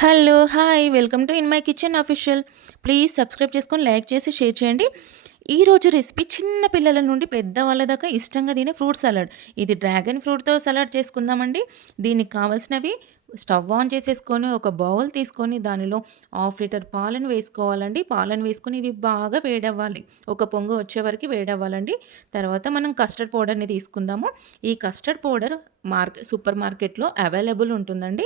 Hello hi welcome to in my kitchen official. Please subscribe చేసుకొని like చేసి share చేయండి. ఈరోజు రెసిపీ చిన్న పిల్లల నుండి పెద్దవాళ్ళ దాకా ఇష్టంగా తినే ఫ్రూట్ సలాడ్. ఇది డ్రాగన్ ఫ్రూట్తో సలాడ్ చేసుకుందామండి. దీనికి కావాల్సినవి స్టవ్ ఆన్ చేసేసుకొని ఒక బౌల్ తీసుకొని దానిలో హాఫ్ లీటర్ పాలను వేసుకోవాలండి. పాలను వేసుకొని ఇవి బాగా వేడవ్వాలి. ఒక పొంగు వచ్చే వరకు వేడవ్వాలండి. తర్వాత మనం కస్టర్డ్ పౌడర్ని తీసుకుందాము. ఈ కస్టర్డ్ పౌడర్ మార్కెట్ సూపర్ మార్కెట్లో అవైలబుల్ ఉంటుందండి.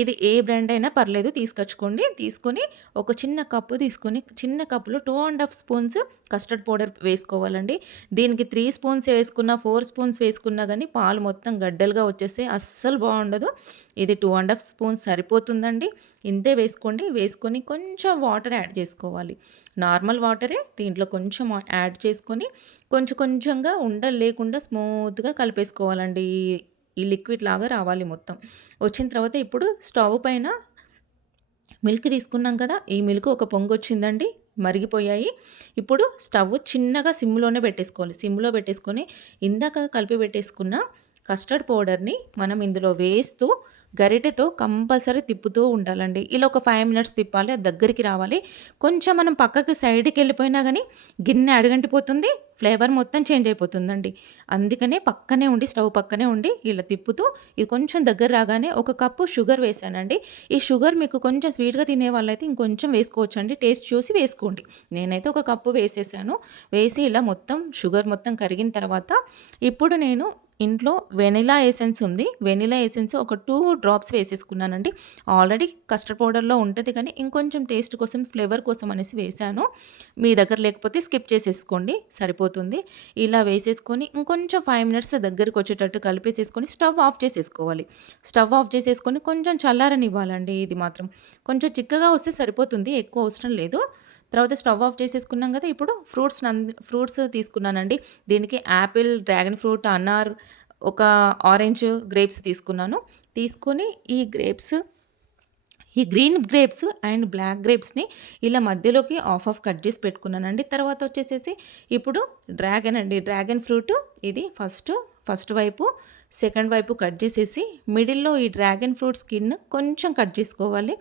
ఇది ఏ బ్రాండ్ అయినా పర్లేదు తీసుకొచ్చుకోండి. తీసుకొని ఒక చిన్న కప్పు తీసుకొని చిన్న కప్పులో two and half spoons custard powder వేసుకోవాలండి. దీనికి త్రీ స్పూన్స్ వేసుకున్నా ఫోర్ స్పూన్స్ వేసుకున్నా కానీ పాలు మొత్తం గడ్డలుగా వచ్చేస్తే అస్సలు బాగుండదు. ఇది టూ అండ్ హాఫ్ స్పూన్ సరిపోతుందండి. ఇంతే వేసుకోండి. వేసుకొని కొంచెం వాటర్ యాడ్ చేసుకోవాలి. నార్మల్ వాటరే దీంట్లో కొంచెం యాడ్ చేసుకొని కొంచెం కొంచెంగా ఉండలు లేకుండా స్మూత్గా కలిపేసుకోవాలండి. ఈ లిక్విడ్ లాగా రావాలి మొత్తం. వచ్చిన తర్వాత ఇప్పుడు స్టవ్ పైన మిల్క్ తీసుకున్నాం కదా ఈ మిల్క్ ఒక పొంగు వచ్చిందండి మరిగిపోయాయి. ఇప్పుడు స్టవ్ చిన్నగా సిమ్లోనే పెట్టేసుకోవాలి. సిమ్లో పెట్టేసుకొని ఇందాక కలిపి పెట్టేసుకున్న కస్టర్డ్ పౌడర్ని మనం ఇందులో వేస్తూ గరిటెతో కంపల్సరీ తిప్పుతూ ఉండాలండి. ఇలా ఒక ఫైవ్ మినిట్స్ తిప్పాలి అది దగ్గరికి రావాలి. కొంచెం మనం పక్కకి సైడ్కి వెళ్ళిపోయినా కానీ గిన్నె అడగంటిపోతుంది ఫ్లేవర్ మొత్తం చేంజ్ అయిపోతుందండి. అందుకనే పక్కనే ఉండి స్టవ్ పక్కనే ఉండి ఇలా తిప్పుతూ ఇది కొంచెం దగ్గర రాగానే ఒక కప్పు షుగర్ వేసానండి. ఈ షుగర్ మీకు కొంచెం స్వీట్గా తినే వాళ్ళైతే ఇంకొంచెం వేసుకోవచ్చు అండి టేస్ట్ చూసి వేసుకోండి. నేనైతే ఒక కప్పు వేసేసాను. వేసి ఇలా మొత్తం షుగర్ మొత్తం కరిగిన తర్వాత ఇప్పుడు నేను ఇంట్లో వెనిలా ఎసెన్స్ ఉంది. వెనిలా ఎసెన్స్ ఒక టూ డ్రాప్స్ వేసేసుకున్నానండి. ఆల్రెడీ కస్టర్డ్ పౌడర్లో ఉంటుంది కానీ ఇంకొంచెం టేస్ట్ కోసం ఫ్లేవర్ కోసం అనేసి వేసాను. మీ దగ్గర లేకపోతే స్కిప్ చేసేసుకోండి. సరిపోతుంది. ఇలా వేసేసుకొని ఇంకొంచెం ఫైవ్ మినిట్స్ దగ్గరికి వచ్చేటట్టు కలిపేసేసుకొని స్టవ్ ఆఫ్ చేసేసుకోవాలి. స్టవ్ ఆఫ్ చేసేసుకొని కొంచెం చల్లారని ఇవ్వాలండి ఇది మాత్రం. కొంచెం చిక్కగా వస్తే సరిపోతుంది. ఎక్కువ అవసరం లేదు. తర్వాత స్టవ్ ఆఫ్ చేసేసుకున్నాం కదా ఇప్పుడు ఫ్రూట్స్ ఫ్రూట్స్ తీసుకున్నానండి. దీనికి యాపిల్ డ్రాగన్ ఫ్రూట్ అన్నార్ ఒక ఆరెంజ్ గ్రేప్స్ తీసుకున్నాను. తీసుకొని ఈ గ్రేప్స్ ఈ గ్రీన్ గ్రేప్స్ అండ్ బ్లాక్ గ్రేప్స్ని ఇలా మధ్యలోకి ఆఫ్ ఆఫ్ కట్ చేసి పెట్టుకున్నానండి. తర్వాత వచ్చేసేసి ఇప్పుడు డ్రాగన్ అండి డ్రాగన్ ఫ్రూట్ ఇది ఫస్ట్ ఫస్ట్ వైపు సెకండ్ వైపు కట్ చేసేసి మిడిల్లో ఈ డ్రాగన్ ఫ్రూట్ స్కిన్ కొంచెం కట్ చేసుకోవాలి.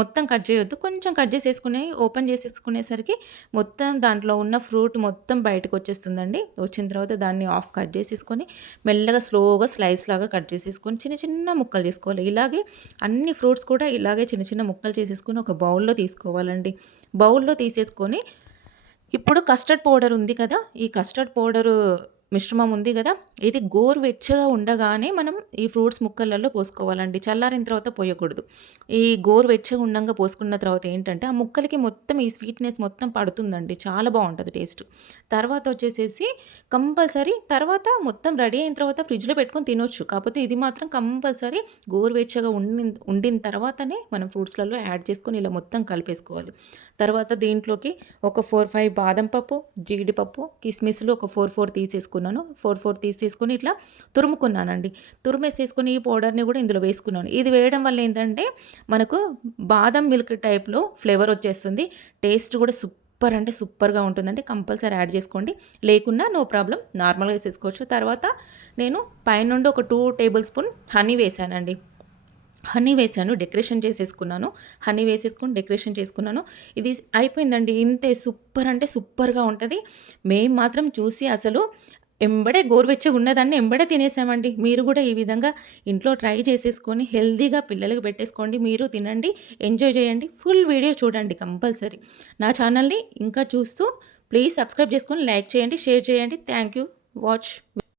మొత్తం కట్ చేయొద్దు. కొంచెం కట్ చేసేసుకుని ఓపెన్ చేసేసుకునేసరికి మొత్తం దాంట్లో ఉన్న ఫ్రూట్ మొత్తం బయటకు వచ్చేస్తుందండి. వచ్చిన తర్వాత దాన్ని ఆఫ్ కట్ చేసేసుకొని మెల్లగా స్లోగా స్లైస్ లాగా కట్ చేసేసుకొని చిన్న చిన్న ముక్కలు తీసుకోవాలి. ఇలాగే అన్ని ఫ్రూట్స్ కూడా ఇలాగే చిన్న చిన్న ముక్కలు చేసేసుకొని ఒక బౌల్లో తీసుకోవాలండి. బౌల్లో తీసేసుకొని ఇప్పుడు కస్టర్డ్ పౌడర్ ఉంది కదా ఈ కస్టర్డ్ పౌడరు మిశ్రమం ఉంది కదా ఇది గోరువెచ్చగా ఉండగానే మనం ఈ ఫ్రూట్స్ ముక్కలలో పోసుకోవాలండి. చల్లారిన తర్వాత పోయకూడదు. ఈ గోరువెచ్చగా ఉండగా పోసుకున్న తర్వాత ఏంటంటే ఆ ముక్కలకి మొత్తం ఈ స్వీట్నెస్ మొత్తం పడుతుందండి. చాలా బాగుంటుంది టేస్ట్. తర్వాత వచ్చేసేసి కంపల్సరీ తర్వాత మొత్తం రెడీ అయిన తర్వాత ఫ్రిడ్జ్లో పెట్టుకొని తినొచ్చు. కాకపోతే ఇది మాత్రం కంపల్సరీ గోరువెచ్చగా ఉండి ఉండిన తర్వాతనే మనం ఫ్రూట్స్లలో యాడ్ చేసుకొని ఇలా మొత్తం కలిపేసుకోవాలి. తర్వాత దీంట్లోకి ఒక ఫోర్ ఫైవ్ బాదం పప్పు జీడిపప్పు కిస్మిస్లు ఒక ఫోర్ ఫోర్ తీసేసుకొని తీసుకున్నాను. ఫోర్ ఫోర్ తీసుకుని ఇట్లా తురుముకున్నానండి. తురుమేసేసుకుని ఈ పౌడర్ని కూడా ఇందులో వేసుకున్నాను. ఇది వేయడం వల్ల ఏంటంటే మనకు బాదం మిల్క్ టైప్లో ఫ్లేవర్ వచ్చేస్తుంది. టేస్ట్ కూడా సూపర్ అంటే సూపర్గా ఉంటుందండి. కంపల్సరీ యాడ్ చేసుకోండి. లేకున్నా నో ప్రాబ్లం. నార్మల్గా వేసేసుకోవచ్చు. తర్వాత నేను పైనుండి ఒక టూ టేబుల్ స్పూన్ హనీ వేసానండి. హనీ వేసాను. డెకరేషన్ చేసేసుకున్నాను. హనీ వేసేసుకుని డెకరేషన్ చేసుకున్నాను. ఇది అయిపోయిందండి. ఇంతే సూపర్ అంటే సూపర్గా ఉంటుంది. మేము మాత్రం చూసి అసలు ఎంబడే గోరువెచ్చగా ఉన్నదాన్ని ఎంబడే తినేసామండి. మీరు కూడా ఈ విధంగా ఇంట్లో ట్రై చేసేసుకొని హెల్దీగా పిల్లలకు పెట్టేసుకోండి. మీరు తినండి ఎంజాయ్ చేయండి. ఫుల్ వీడియో చూడండి కంపల్సరీ. నా ఛానల్ని ఇంకా చూస్తూ ప్లీజ్ సబ్స్క్రైబ్ చేసుకొని లైక్ చేయండి షేర్ చేయండి. Thank you. వాచ్